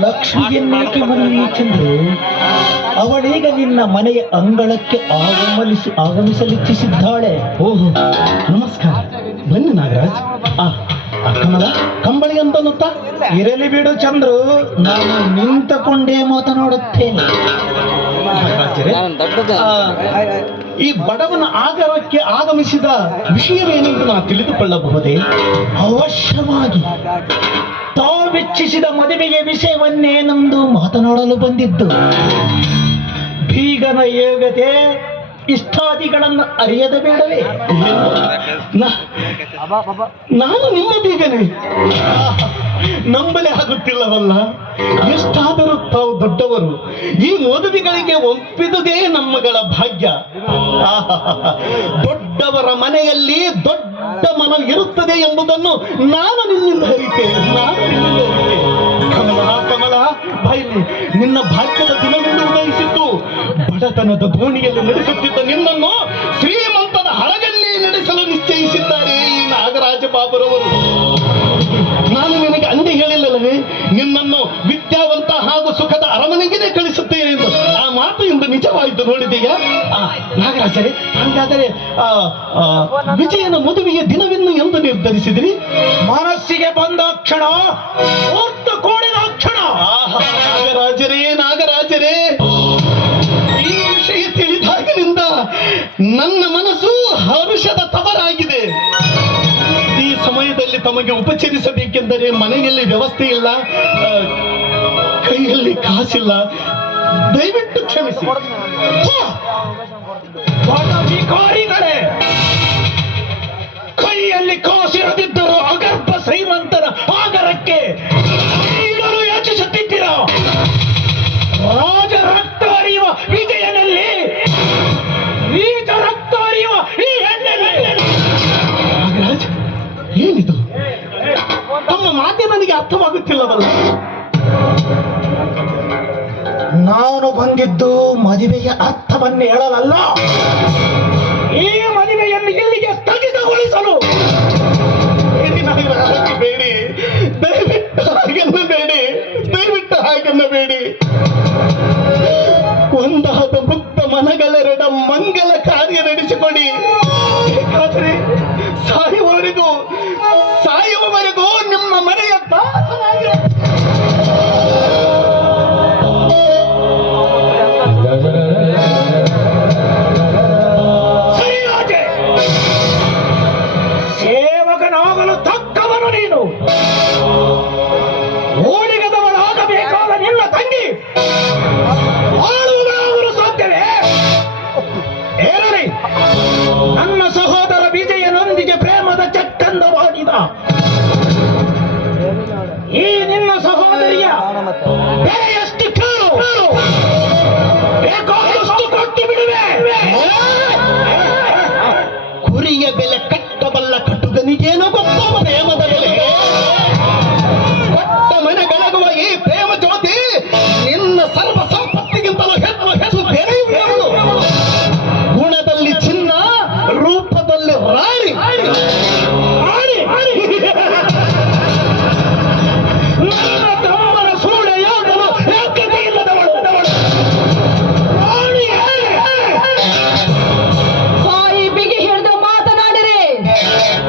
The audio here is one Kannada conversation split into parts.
ಲಕ್ಷ್ಮಿಯನ್ನೇಕೆ ಚಂದ್ರು ಅವಳೀಗ ನಿನ್ನ ಮನೆಯ ಅಂಗಳಕ್ಕೆ ಆಗಮನಿಸಿ ಆಗಮಿಸಲಿಚ್ಛಿಸಿದ್ದಾಳೆ ಓಹೋ, ನಮಸ್ಕಾರ. ಬನ್ನಿ ನಾಗರಾಜ್. ಆ ಕಮಲ, ಕಂಬಳಿ ಅಂತ ಇರಲಿ ಬಿಡು ಚಂದ್ರು, ನಾನು ನಿಂತುಕೊಂಡೇ ಮಾತನಾಡುತ್ತೇನೆ ಈ ಬಡವನ ಆಗರಕ್ಕೆ ಆಗಮಿಸಿದ ವಿಷಯವೇನೆಂದು ನಾನು ತಿಳಿದುಕೊಳ್ಳಬಹುದೇ? ಅವಶ್ಯವಾಗಿ. ತಾವೆಚ್ಚಿಸಿದ ಮದುವೆಯ ವಿಷಯವನ್ನೇ ನಮ್ದು ಮಾತನಾಡಲು ಬಂದಿದ್ದು. ಬೀಗನ ಯೋಗ್ಯತೆ ಇಷ್ಟಾದಿಗಳನ್ನು ಅರಿಯದ ಬೇಡವೇ? ನಾನು ನಿಮ್ಮ ಬೀಗನೆ ನಂಬಲೆ ಆಗುತ್ತಿಲ್ಲವಲ್ಲ? ಎಷ್ಟಾದರೂ ತಾವು ದೊಡ್ಡವರು. ಈ ಮೋದಿಗಳಿಗೆ ಒಪ್ಪಿದುದೇ ನಮ್ಮಗಳ ಭಾಗ್ಯ. ದೊಡ್ಡವರ ಮನೆಯಲ್ಲಿ ದೊಡ್ಡ ಮನ ಇರುತ್ತದೆ ಎಂಬುದನ್ನು ನಾನು ನಿನ್ನಿಂದ ಅರಿತೆ ನಾನು ನಿನ್ನಿಂದ ಬಾಯಿಲಿ ನಿನ್ನ ಭಾಗ್ಯದ ದಿನವೆಂದು ಉದಯಿಸಿತ್ತು ಬಡತನದ ದೋಣಿಯಲ್ಲಿ ನಡೆಸುತ್ತಿದ್ದ ನಿನ್ನನ್ನು ಶ್ರೀಮಂತದ ಹಡಗಲ್ಲಿ ನಡೆಸಲು ನಿಶ್ಚಯಿಸಿದ್ದಾರೆ ಈ ನಾಗರಾಜ ಬಾಬುರವರು. ನಾನು ನಿನಗೆ ಅಂದೇ ಹೇಳಿಲ್ಲವೇ, ನಿನ್ನನ್ನು ವಿದ್ಯಾವಂತ ಹಾಗೂ ಸುಖದ ಅರಮನೆಗೆ ಕಳಿಸುತ್ತೇನೆ ಎಂದು. ಆ ಮಾತು ಇಂದು ನಿಜವಾಯಿತು ನೋಡಿದೆಯಾ ನಾಗರಾಜರೇ, ಹಾಗಾದರೆ ವಿಜಯನ ಮದುವೆಯ ದಿನವೆನ್ನು ಎಂದು ನಿರ್ಧರಿಸಿದಿರಿ? ಮನಸ್ಸಿಗೆ ಬಂದ ಕ್ಷಣ ನಾಗರಾಜರೇ ನಾಗರಾಜರೇ. ಈ ವಿಷಯ ತಿಳಿದಾಗಿನಿಂದ ನನ್ನ ಮನಸ್ಸು ಹರುಷದ ತವರಾಗಿದೆ. ಈ ಸಮಯದಲ್ಲಿ ತಮಗೆ ಉಪಚರಿಸಬೇಕೆಂದರೆ ಮನೆಯಲ್ಲಿ ವ್ಯವಸ್ಥೆ ಇಲ್ಲ ಕೈಯಲ್ಲಿ ಕಾಸಿಲ್ಲ. ದಯವಿಟ್ಟು ಕ್ಷಮಿಸಿ. ನಾನು ಬಂದಿದ್ದು ಮದುವೆಯ ಅರ್ಥವನ್ನು ಹೇಳಲಲ್ಲ. ಈ ಮದುವೆಯನ್ನು ಇಲ್ಲಿಗೆ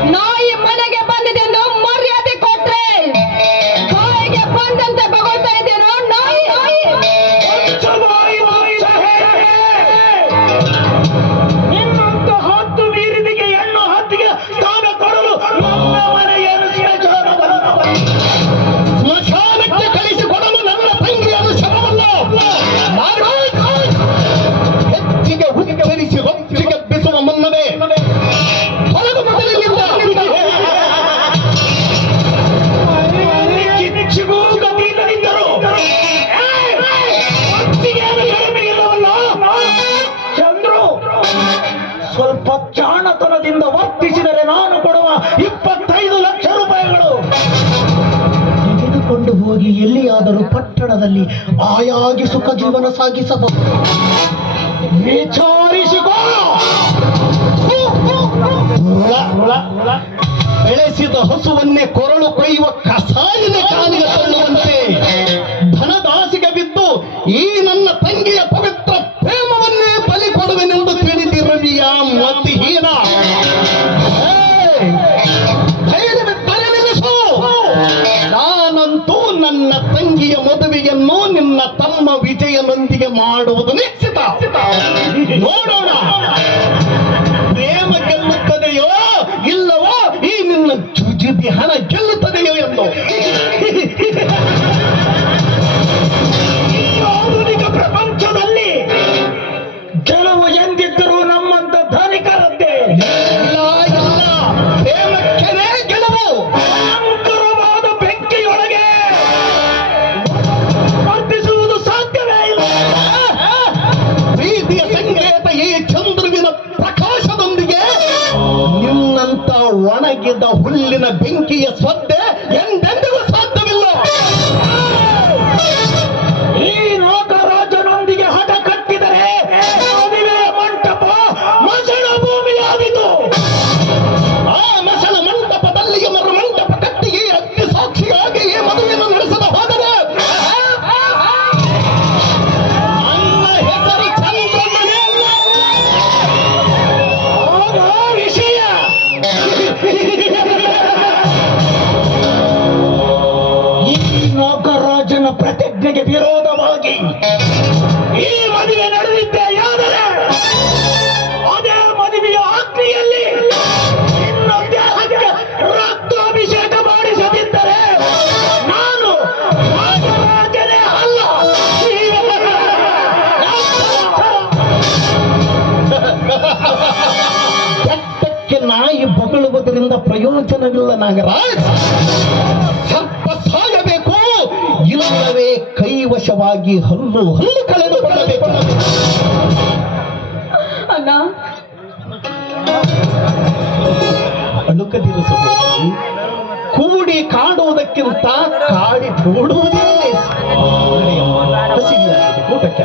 ನಾಯಿ ಸ್ವಲ್ಪ ಜಾಣತನದಿಂದ ವರ್ತಿಸಿದರೆ ನಾನು ಕೊಡುವ ಇಪ್ಪತ್ತೈದು ಲಕ್ಷ ರೂಪಾಯಿಗಳು. ತೆಗೆದುಕೊಂಡು ಹೋಗಿ ಎಲ್ಲಿಯಾದರೂ ಪಟ್ಟಣದಲ್ಲಿ ಆಯಾಗಿ ಸುಖ ಜೀವನ ಸಾಗಿಸಬಹುದು. ಬೆಳೆಸಿದ ಹಸುವನ್ನೇ ಕೊರಳು ಕೊಯ್ಯುವ ಕಸಾಯಿನ ಕಾಲಿಗೆ ತಳ್ಳುವಂತೆ. ಮಾಡುವುದು ನಿಶ್ಚಿತ. ನೋಡೋಣ. ಪ್ರೇಮ ಗೆಲ್ಲುತ್ತದೆಯೋ ಇಲ್ಲವೋ ಈ ನಿನ್ನ ಜುಜುಬಿ ಹಣ ಗೆಲ್ಲುತ್ತದೆಯೋ ಎಂದು. نبي يصدق ಪ್ರತಿಜ್ಞೆಗೆ ವಿರೋಧವಾಗಿ ಈ ಮದುವೆ ನಡೆದಿದ್ದೆಯಾದರೆ ಅದೇ ಮದುವೆಯ ಅಗ್ನಿಯಲ್ಲಿ ರಕ್ತಾಭಿಷೇಕ ಮಾಡಿಸದಿದ್ದರೆ ನಾನು ಅಲ್ಲ. ಕೆಟ್ಟಕ್ಕೆ ನಾಯಿ ಬಗಳುವುದರಿಂದ ಪ್ರಯೋಜನವಿಲ್ಲ ನಾಗರಾಜ್. ಇಲ್ಲವೇ ಕೈವಶವಾಗಿ ಹಲ್ಲು ಹಲ್ಲು ಕಳೆದುಕೊಳ್ಳಬೇಕು ಅಣ್ಣ. ಅಳುಕದಿರು ಕೂಡಿ ಕಾಡುವುದಕ್ಕಿಂತ ಕಾಡಿ ಕೂಡುವುದೇ ಊಟಕ್ಕೆ